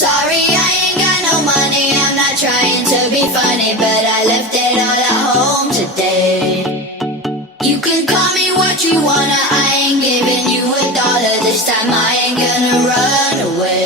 Sorry, I ain't got no money. I'm not trying to be funny, but I left it all at home today. You can call me what you wanna. I ain't giving you $1 this time. I ain't gonna run away.